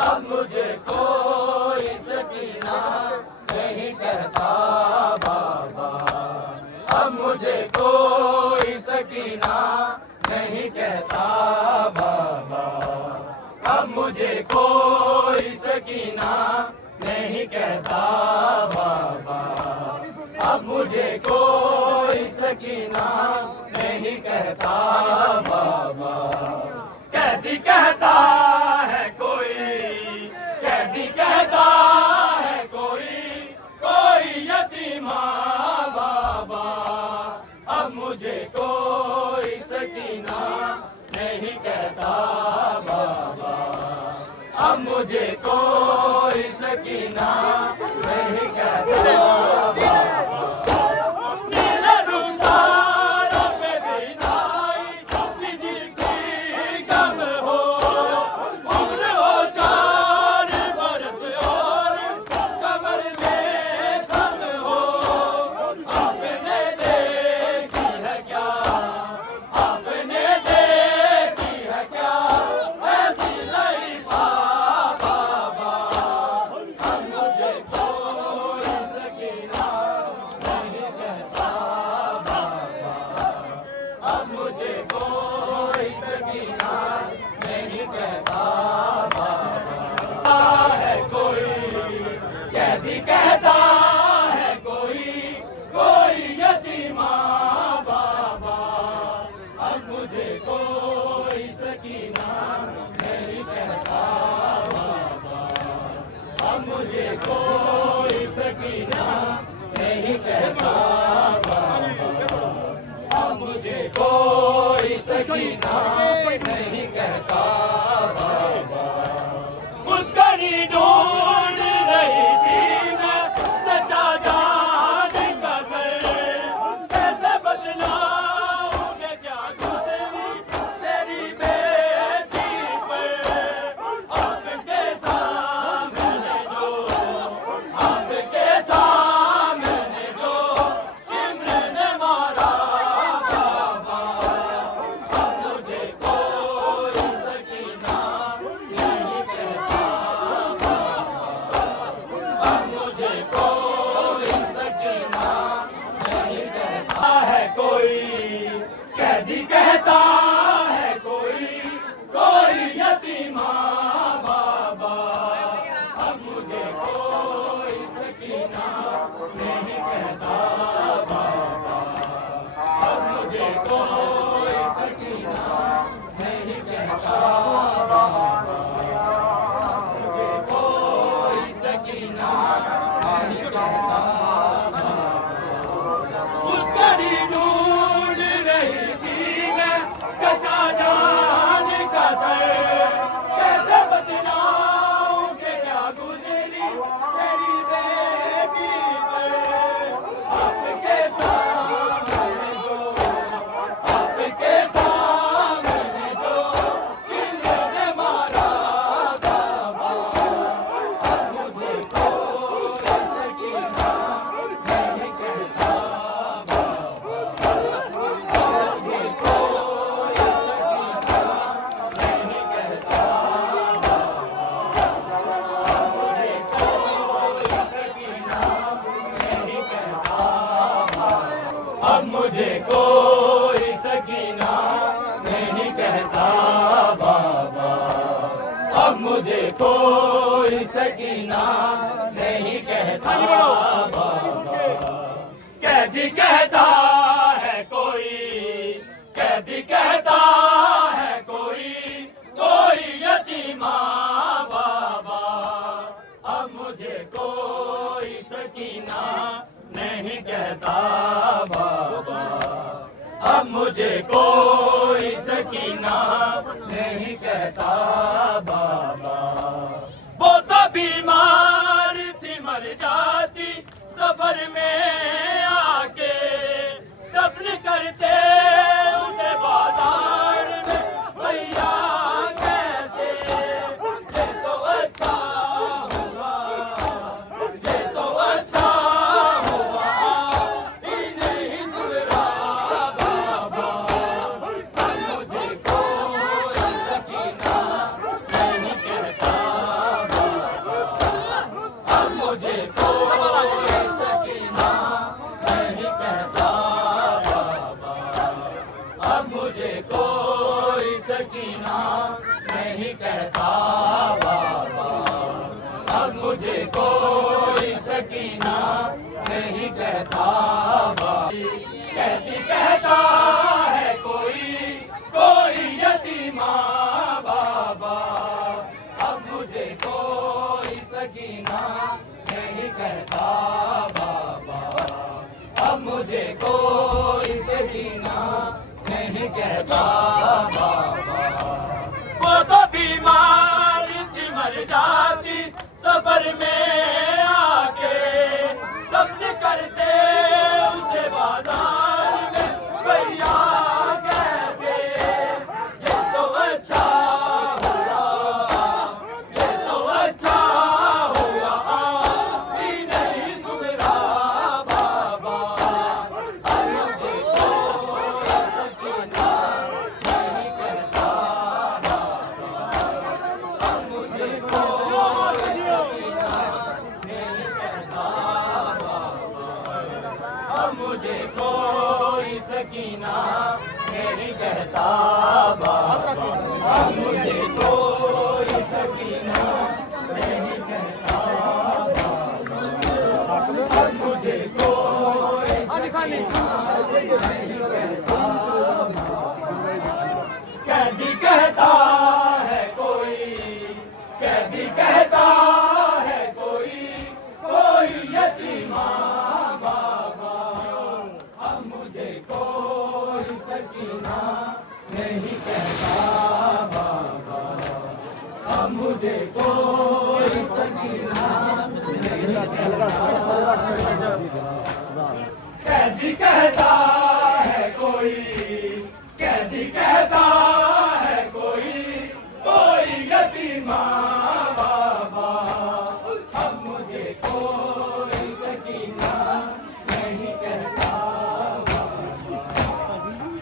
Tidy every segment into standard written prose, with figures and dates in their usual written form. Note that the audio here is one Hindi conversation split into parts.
अब मुझे कोई सकीना नहीं कहता बाबा। अब मुझे कोई सकीना नहीं कहता बाबा। अब मुझे कोई सकीना नहीं कहता बाबा। अब मुझे कोई सकीना नहीं कहता बाबा। कैदी कहता है कोई, कैदी कहता है कोई, कोई यतीमा बाबा। अब मुझे कोई सकीना नहीं कहता बाबा। अब मुझे कोई सकीना नहीं कहता बाबा। कैदी कहता है कोई, कोई यतीमा बाबा। अब मुझे कोई सकीना नहीं कहता बाबा। अब मुझे कोई सकीना नहीं कहता बाबा। अब मुझे कोई सकीना नहीं कहता बाबा। मुस्करी ढूंढ रही थी मैं सच्चा जान का सर। कैसे बदलाऊं मैं क्या गुजरी तेरी बेटी पर। आपके सामने जो, आपके सामने जो शिमर ने मारा बाबा। अब मुझे कोई सकीना नहीं कहता बाबा। अब मुझे कोई सकीना नहीं कहता है कोई। कैदी कहता है कोई, कोई यतीमा बाबा। अब मुझे कोई सकीना नहीं कहता बाबा। अब मुझे कोई सकीना नहीं कहता बाबा। मुझे कोई सकीना नहीं कहता बाबा। मुस्करी ढूंढ रही थी मैं कच्चा जान का सर। कैसे बदलाऊं कि क्या गुजरी तेरी बेटी पर। आपके सामने जो, आपके सामने जो चिल्ले ने मारा बाबा। अब मुझे कोई सकीना नहीं कहता बाबा। अब मुझे कोई सकीना नहीं कहता बाबा। अब मुझे कोई सकीना नहीं कहता बाबा। अब मुझे कोई सकीना नहीं कहता बाबा। अब मुझे कोई सकीना नहीं कहता बाबा। कैदी कहता है कोई, कैदी कहता है कोई, कोई यतीमा बाबा। अब मुझे कोई सकीना नहीं कहता बाबा। अब मुझे कोई सकीना नहीं कहता बाबा। वो तो बीमार थी मर जाती सफर में आके। दफन करते उसे बाजार में भैया कैसे। ये तो अच्छा हुआ, ये तो अच्छा हुआ इन्हें ही सुधरा बाबा। अब मुझे कोई सकीना नहीं कहता कहता बाबा, कहती कहता है कोई यतीमा बाबा, अब मुझे कोई सकीना नहीं कहता बाबा, अब मुझे कोई सकीना नहीं कहता बाबा। वो तो बीमार थी मर जाती सफर में आके, दफ्न करते उसे बाजार में भैया कैसे, ये तो अच्छा हुआ, ये तो अच्छा हुआ भी नहीं सुधरा बाबा, अब देखो सकीना नहीं कहता बाबा, अब मुझे कोई सकीना नहीं कहता बाबा, अब मुझे कोई सकीना नहीं कहता बाबा, अब मुझे कोई सकीना नहीं कहता बाबा, अब मुझे कोई सकीना नहीं कहता बाबा। कैदी कहता है कोई, कैदी कहता है कोई यतीमा बाबा, अब मुझे कोई सकीना नहीं कहता बाबा, अब मुझे कोई सकीना नहीं कहता। कैदी कहता है कोई, कैदी कहता है कोई यतीमा बाबा, अब मुझे कोई सकीना नहीं कहता बाबा,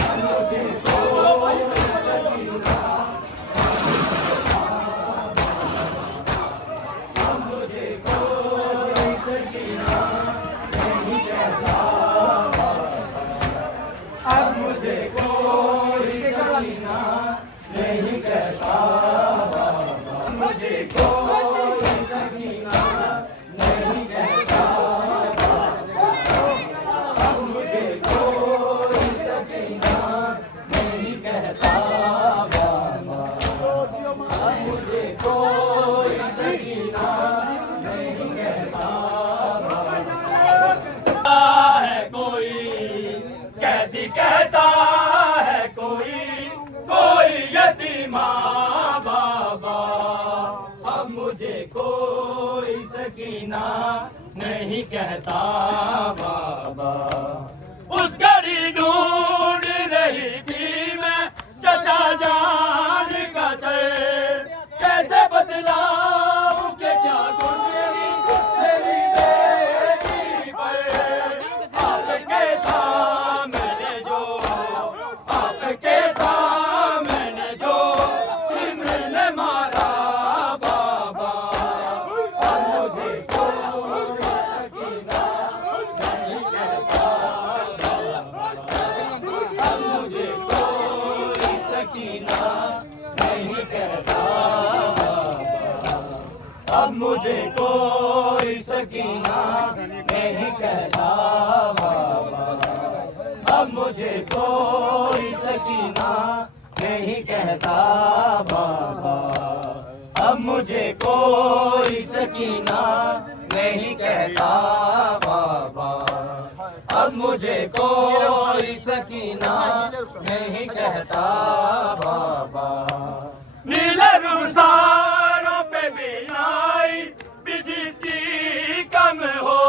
अब मुझे कोई सकीना, अब मुझे कोई सकीना नहीं कहता बाबा, अब मुझे कोई सकीना नहीं कहता बाबा, मुझे कोई सकीना नहीं कहता बाबा, अब मुझे कोई सकीना नहीं कहता बाबा, अब मुझे कोई सकीना नहीं कहता बाबा। है कोई कैदी कहता है कोई यतीमा बाबा, अब मुझे कोई सकीना नहीं कहता बाबा। उस घड़ी ढूंढ रही थी मैं चचा जान का सर, कैसे बतलाऊं कि क्या गुजरी मेरी बेटी पर, आपके सामने जो, आपके सामने जो सिमरन मारा बाबा, अब मुझे कोई सकीना नहीं कहता बाबा, अब मुझे कोई सकीना नहीं कहता बाबा, अब मुझे कोई सकीना नहीं कहता बाबा, अब मुझे कोई सकीना नहीं कहता बाबा, अब मुझे कोई सकीना नहीं कहता बाबा, अब मुझे कोई सकीना नहीं कहता बाबा। नीले रुखसारों पे बिनाई भी जिसकी कम हो,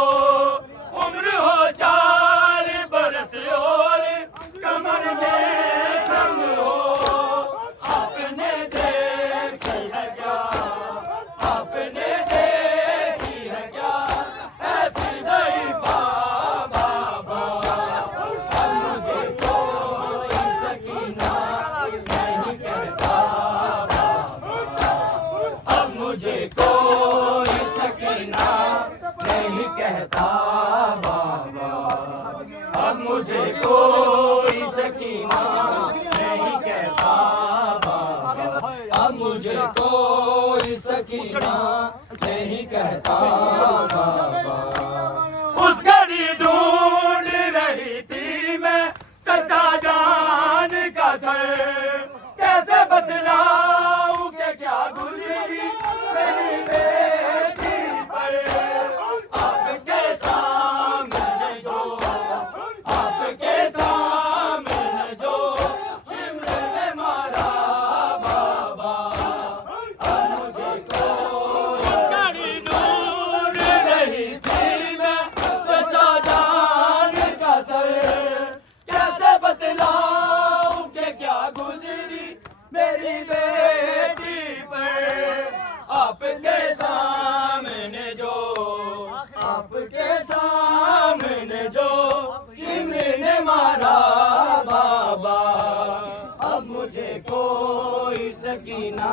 उम्र हो 4 बरस और कमर में दम हो, आपने देखी है क्या, आपने देखी है क्या ऐसी ज़ईफ़ा बाबा, अब मुझे कोई सकीना नहीं कहता बाबा, अब मुझे कोई सकीना नहीं कहता बाबा, अब मुझे कोई सकीना नहीं कहता बाबा, अब मुझे कोई सकीना नहीं कहता बाबा। उस घड़ी ढूंढ आपके सामने जो, आपके सामने जो शिमले ने मारा बाबा, अब मुझे कोई सकीना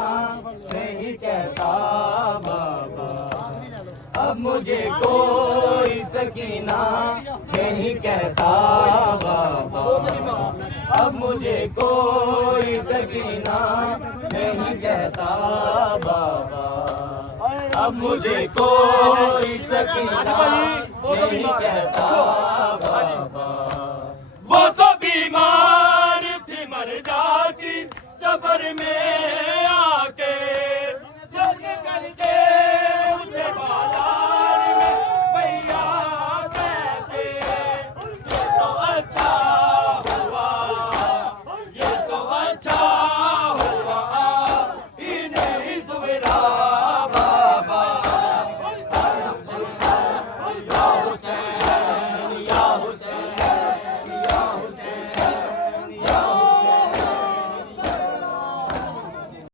नहीं कहता बाबा, अब मुझे कोई सकीना नहीं कहता बाबा, अब मुझे कोई सकीना नहीं कहता बाबा, अब मुझे कोई सकीना नहीं कहता बाबा। वो तो बीमार थी मर जाती सफर में